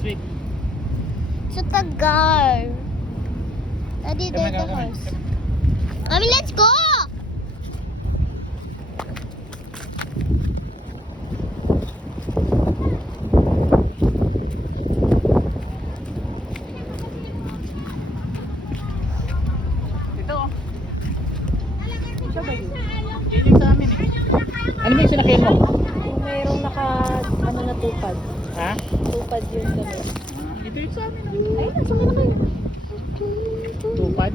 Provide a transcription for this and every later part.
Sweet. Sa Tagar. Daddy, there's the horse. Mommy, let's go! Ito oh. Ito ba yun? Yan yung sa amin eh. Ano ba yung sinakyan mo? Kung mayroong ano na tupad. Ha? Tupad yun sa mga. Ito yung sa amin. Ay, nasa na kayo. Tupad.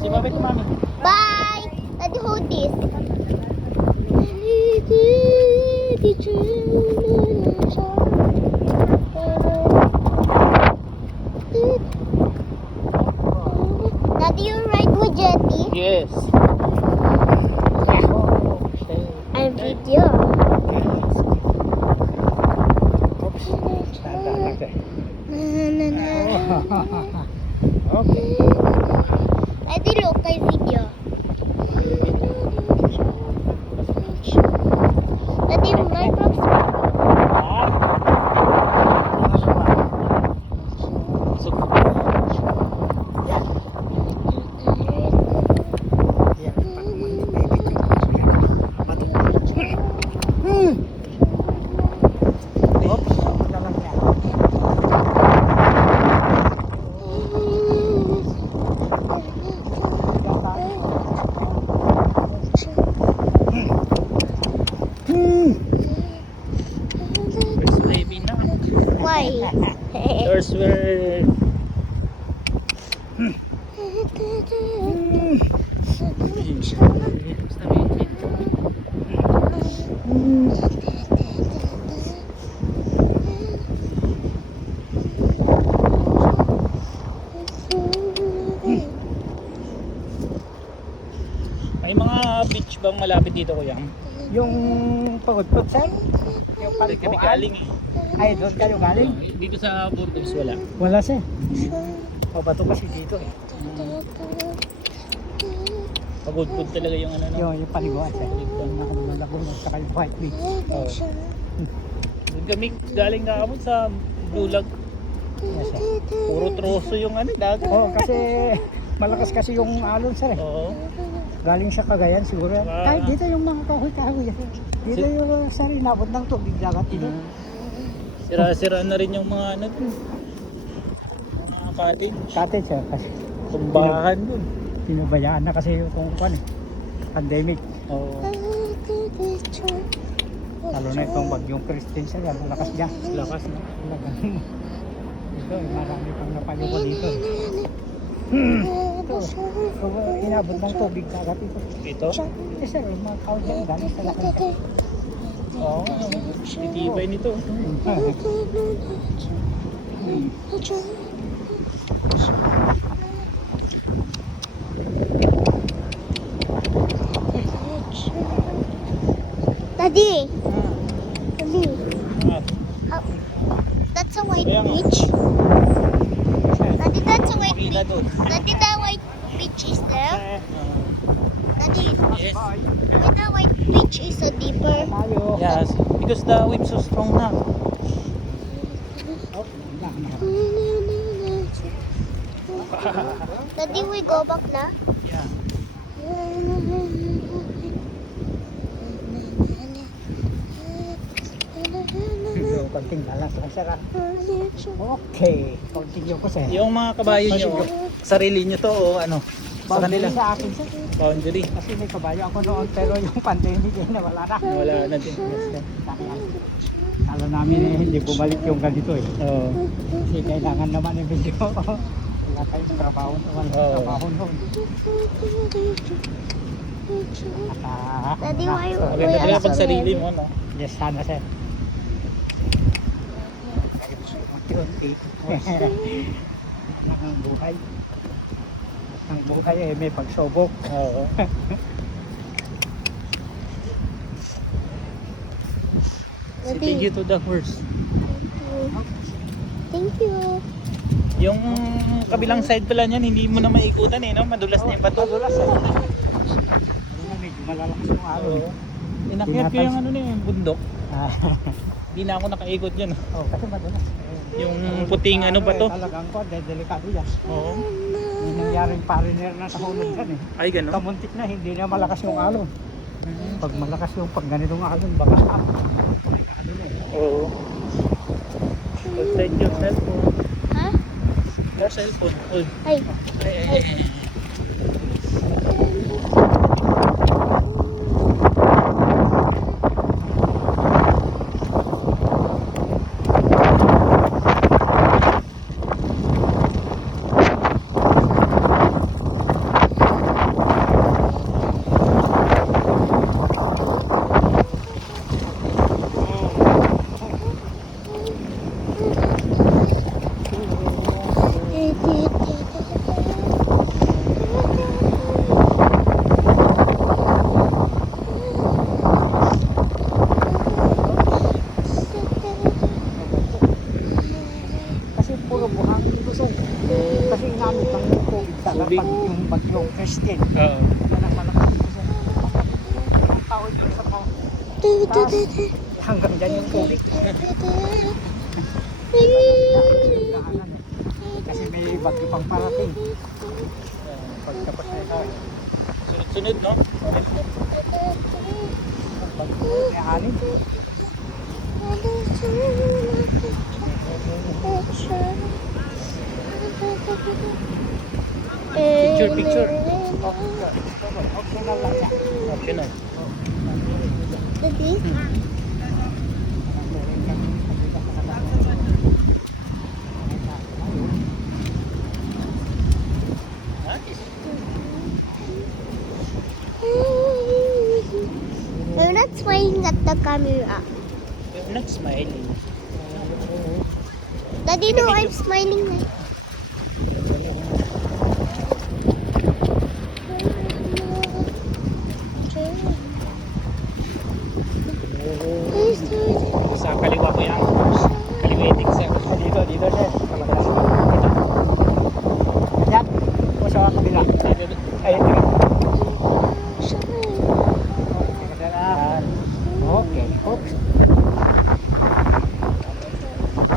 Si Mami ko Mami. Bye! Daddy, hold this. Daddy, you ride with Jetty? Yes. I'm video. Oops. Tanda lang Na, na, na. Okay. Daddy, look, kay video. Daddy, my box. Why? There's where may mga beach bang malapit dito kuya? Yung pagod-pagod sir? Yung Doon kami galing eh. Ay, doon kayo galing? Dito sa Burgos wala. Wala sir. O bato kasi dito eh. Pagod-pagod talaga yung ano no. Yung paliguan sir. Yung nakalagong at saka yung white beach. Oh. Doon kami galing kaabot sa Bulag. Yes sir. Puro troso yung ano dagat. Oo, kasi malakas kasi yung alon sir eh. Oo. Galing sa Cagayan siguro. Kahit dito yung mga kahoy-kahoy. Dito yung sir, inabot ng tubig dagat dito. Sira-sira na rin yung mga ano dun. Mga cottage. Cottage sir, kasi Tumbahan dun. pinubayaan na kasi yung kung pandemic. Oo. Lalo na itong bagyong Christine sir, ang lakas niya. Lakas no. Ito, marami pang napaluko dito. Ito, inabot ng tubig kagat ito. Ito? Eh sir, yung mga kahoy dyan, galing sa lakas siya. Oo. Itibay nito. Daddy! Daddy, Ah, that's a white Kaya nga. beach. Daddy, that's a white makita beach. doon. Daddy, that white beach is there? Daddy, Yes. when the white beach is so deeper. Tayo. Yes. Because the wind so strong na. Oh, Daddy, we go back na? Yeah. Medyo konting lalas lang sir. Okay, continue ko sir. Yung mga kabayo nyo, sarili nyo to o ano? Sa kanila. Sa akin sir. Boundary. Kasi may kabayo ako noon pero yung pandemic eh nawala na. Wala na din. Alam namin eh, hindi bumalik yung ganito eh. Oo. Kasi kailangan naman yung video. Wala tayong trabaho, wala Oo. trabaho noon. Daddy, why Maganda talaga pag sarili mo, no? Yes, sana sir. Unti-unti. Ang buhay. Ang buhay eh, may pagsubok. Oo. Sitting you to the horse. Thank you. Yung kabilang side pala niyan, hindi mo na maikutan eh, no? Madulas na yung bato. Madulas eh. Medyo malalakas yung araw eh. Inakyat ko yung ano na yung bundok. Ah, Hindi na ako nakaikot dyan. Oh, kasi madalas. Yung puting ano ba to? Talagang ko, delikado yan. Oo. Yung nangyaring pariner na nahulog yan eh. Ay, gano'n. Kamuntik na, hindi na malakas yung alon. Pag malakas yung pag ganitong alon, baka Oo. Protect your cellphone. Ha? Your cellphone. Uy. Ay. Ay. kasi puro buhangin lusog. Kasi inamit ng COVID talaga Tubig. pag yung bagyong Christine. Oo. Yan ang malakas lusog. Ang tao dyan sa mga taas, hanggang dyan yung COVID. Daanan eh. Kasi may bagyo pang parating. Pagtapos na ito. Sunod-sunod, no? Bagyo may anin. Picture. Optional lang yan. Optional. Daddy? You're not smiling at the camera. You're not smiling. Daddy, no, I'm smiling. Sa kaliwa ko yan. Kaliwetik sir. Dito, sir. Yan. O sa kabila. Ay, ito. Yan. Okay. Oops.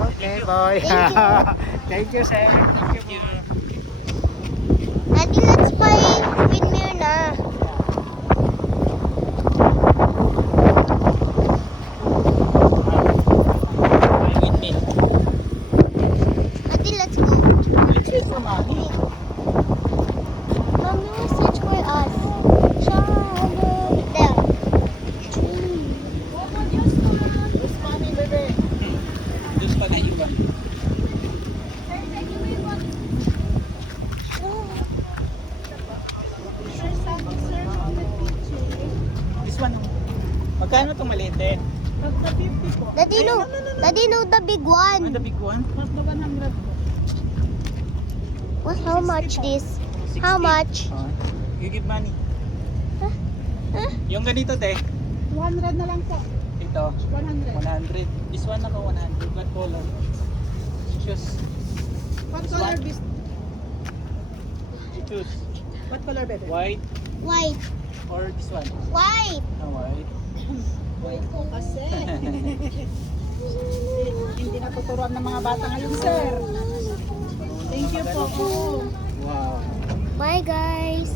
Okay, boy. Thank you, sir. Thank you. Daddy, let's play windmill na. Windmill. Daddy, let's go. Let's wait for mommy. Mommy will search for us. There. Doon pa kayo ba? This one. Magkano itong maliit eh? Daddy, no. Daddy, no, the big one. The big one? What? How much this? How 60. much? You give money. Huh? Yung ganito te. 100 na lang po. Ito. 100. 100. This one ako 100. What color? Choose. What This color one? this? You choose. What color baby? White White. or this one? White. White. White po kasi. Hindi natuturuan ng mga bata ngayon, sir. Thank you po. Wow. Bye, guys.